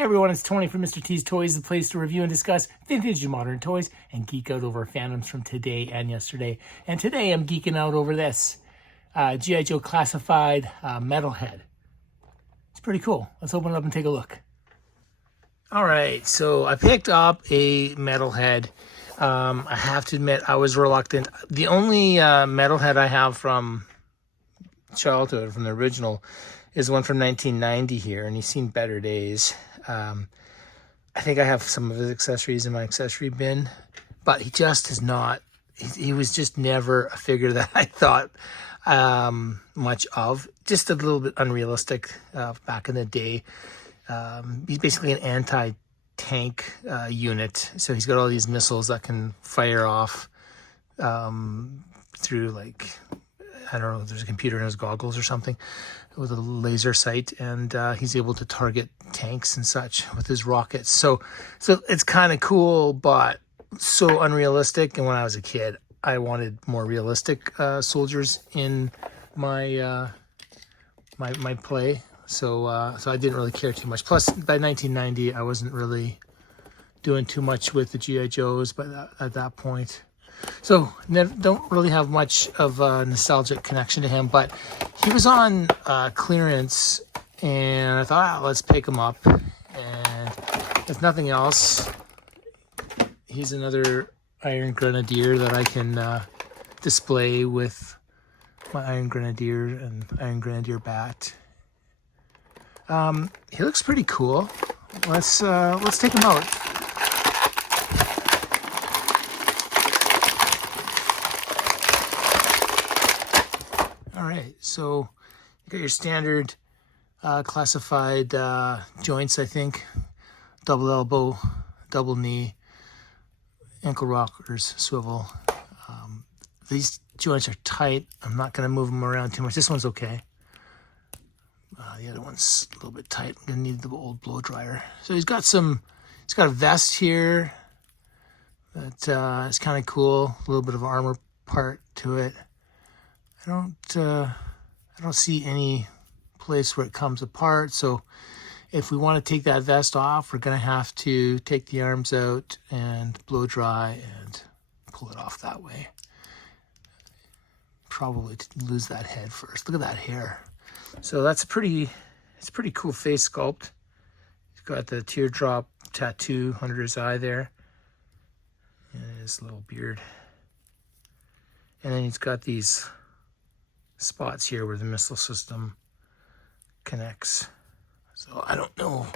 Hey everyone, it's Tony from Mr. T's Toys, the place to review and discuss vintage and modern toys and geek out over fandoms from today and yesterday. And today I'm geeking out over this G.I. Joe Classified Metalhead. It's pretty cool. Let's open it up and take a look. All right, so I picked up a Metalhead. I have to admit, I was reluctant. The only Metalhead I have from childhood, from the original, is one from 1990 here, and he's seen better days. I think I have some of his accessories in my accessory bin, but he just is not, he was just never a figure that I thought much of. Just a little bit unrealistic back in the day. He's basically an anti-tank unit, so he's got all these missiles that can fire off through, like, I don't know, there's a computer in his goggles or something with a laser sight, and he's able to target tanks and such with his rockets. So it's kind of cool, but so unrealistic. And when I was a kid, I wanted more realistic soldiers in my my play. So I didn't really care too much. Plus, by 1990, I wasn't really doing too much with the G.I. Joes, but at that point. So don't really have much of a nostalgic connection to him, but he was on clearance, and I thought, let's pick him up. And if nothing else, he's another Iron Grenadier that I can display with my Iron Grenadier and Iron Grenadier bat. He looks pretty cool. Let's take him out. All right, so you got your standard classified joints, I think. Double elbow, double knee, ankle rockers, swivel. These joints are tight. I'm not going to move them around too much. This one's okay. The other one's a little bit tight. I'm going to need the old blow dryer. So he's got a vest here that is kind of cool. A little bit of armor part to it. I don't see any place where it comes apart. So if we want to take that vest off, we're going to have to take the arms out and blow dry and pull it off that way. Probably lose that head first. Look at that hair. So it's a pretty cool face sculpt. He's got the teardrop tattoo under his eye there, and his little beard. And then he's got these spots here where the missile system connects. So I don't know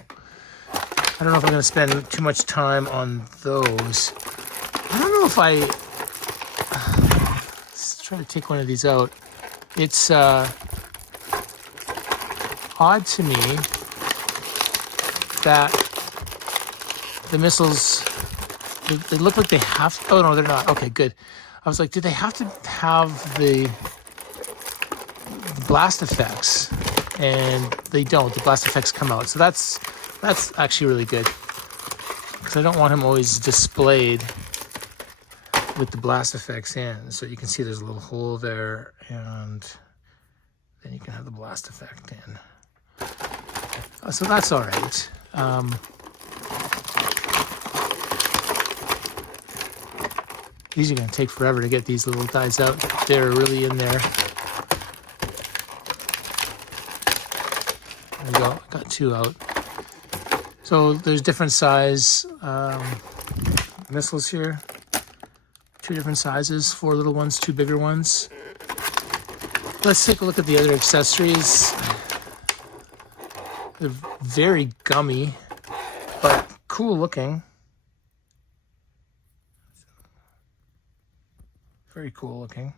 if I'm going to spend too much time on those. I don't know if let's try to take one of these out. It's odd to me that the missiles, they look like they have to, oh no, they're not. Okay, good. I was like, do they have to have the blast effects? And they don't. The blast effects come out. So that's actually really good, because I don't want him always displayed with the blast effects in. So you can see there's a little hole there, and then you can have the blast effect in. So that's all right. These are going to take forever to get these little guys out. They're really in there. There we go. I got two out. So there's different size missiles here. Two different sizes. 4 little ones, 2 bigger ones. Let's take a look at the other accessories. They're very gummy, but cool looking. Very cool looking.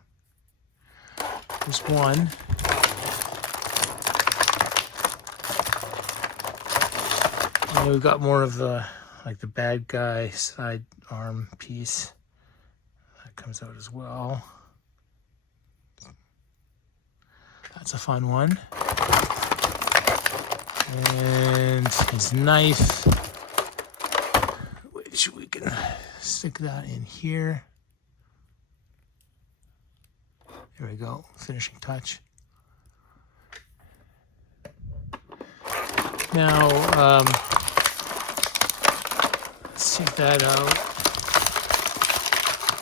There's one. And we've got more of the bad guy side arm piece. That comes out as well. That's a fun one. And his knife, which we can stick that in here. There we go, finishing touch. Now, Let's check that out.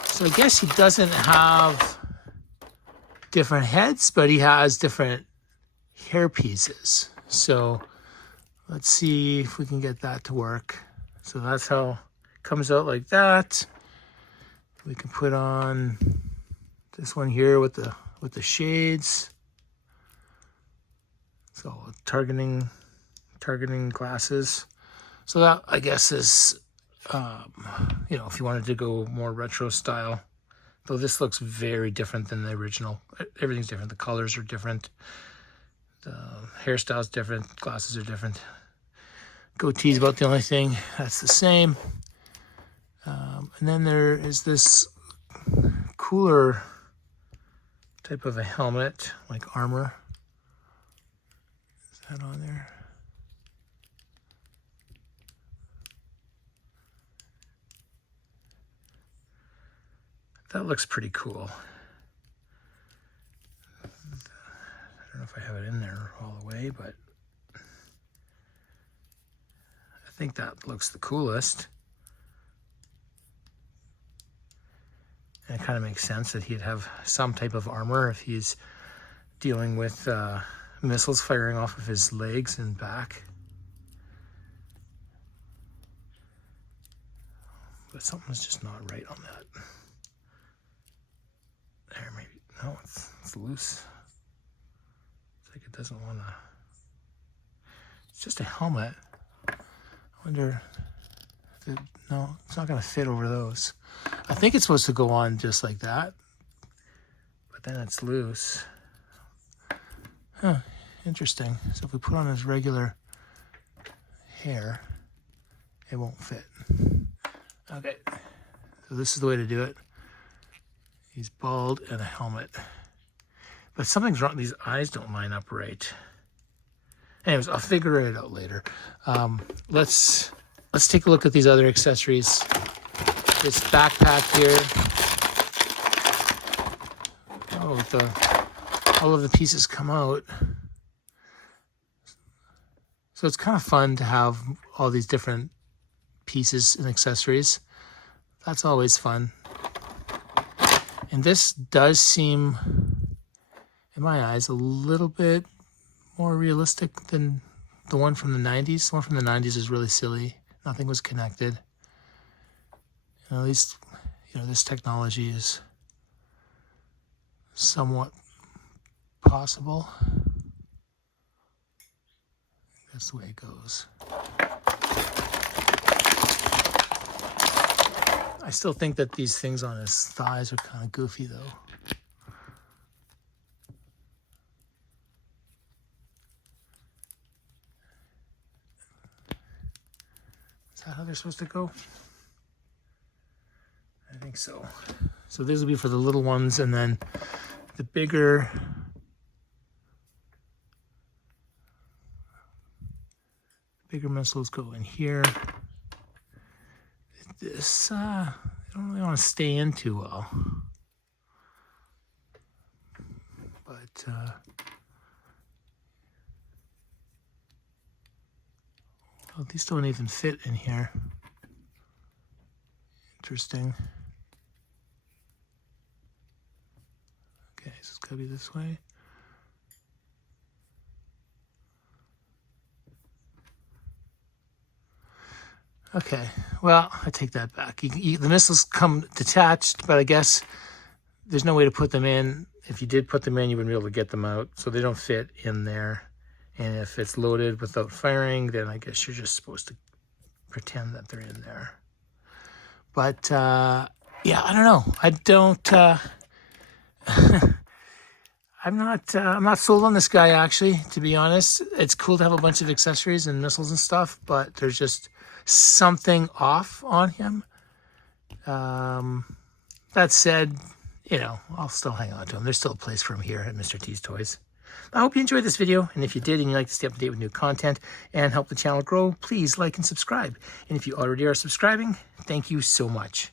So I guess he doesn't have different heads, but he has different hair pieces. So let's see if we can get that to work. So that's how it comes out like that. We can put on this one here with the shades. So targeting glasses. So that, I guess, is you know, if you wanted to go more retro style. Though this looks very different than the original. Everything's different. The colors are different. The hairstyle's different. Glasses are different. Goatee's about the only thing that's the same. And then there is this cooler type of a helmet, like armor. Is that on there? That looks pretty cool. I don't know if I have it in there all the way, but I think that looks the coolest. And it kind of makes sense that he'd have some type of armor if he's dealing with missiles firing off of his legs and back. But something's just not right on that. There, maybe. No, it's loose. It's like it doesn't want to. It's just a helmet. I wonder if it, no, it's not going to fit over those. I think it's supposed to go on just like that, but then it's loose. Huh, interesting. So if we put on his regular hair, it won't fit. Okay, so this is the way to do it. He's bald and a helmet. But something's wrong. These eyes don't line up right. Anyways, I'll figure it out later. Let's take a look at these other accessories. This backpack here. Oh, all of the pieces come out. So it's kind of fun to have all these different pieces and accessories. That's always fun. And this does seem, in my eyes, a little bit more realistic than the one from the 90s. The one from the 90s is really silly. Nothing was connected. And at least, you know, this technology is somewhat possible. That's the way it goes. I still think that these things on his thighs are kind of goofy, though. Is that how they're supposed to go? I think so. So these will be for the little ones, and then the bigger missiles go in here. This, I don't really want to stay in too well. But, well, these don't even fit in here. Interesting. Okay, so it's gotta be this way. Okay, well, I take that back. The missiles come detached, but I guess there's no way to put them in. If you did put them in, you wouldn't be able to get them out, so they don't fit in there. And if it's loaded without firing, then I guess you're just supposed to pretend that they're in there. But, yeah, I don't know. I don't, I'm not sold on this guy, actually, to be honest. It's cool to have a bunch of accessories and missiles and stuff, but there's just something off on him. That said, you know, I'll still hang on to him. There's still a place for him here at Mr. T's Toys. I hope you enjoyed this video, and if you did and you'd like to stay up to date with new content and help the channel grow, please like and subscribe. And if you already are subscribing, thank you so much.